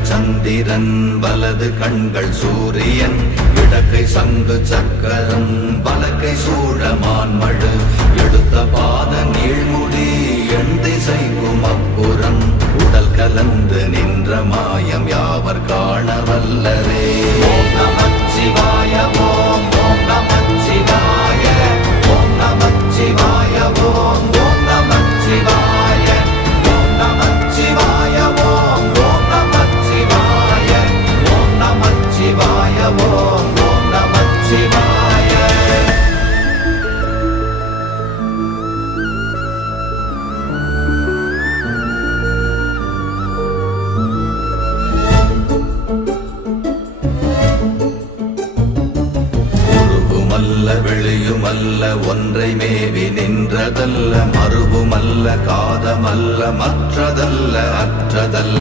இடங்கள் சந்திரன் வலது கண்கள் சூரியன் இடக்கை சங்கு சக்கரம் வலக்கை சூழமான்மழு எடுத்த பாத நீழ்முடி எண் திசைக்கும் அப்புறம் உடல் கலந்து நின்ற மாயம் யாவர் காண வல்லரே. ஓம் நமச்சிவாய ஓம் ஓம் நமச்சிவாய ஓம் நமச்சிவாய ஓம் ஓம் நமச்சிவாய ஓம் நமச்சிவாய ஓம் ஓம் நமச்சிவாய ஓம் நமச்சிவாய ஓம் ஓம் நமச்சிவாய. வெளியுமல்ல ஒன்றை மேவி நின்றதல்ல மறுவுமல்ல காதமல்ல மற்றதல்ல அற்றதல்ல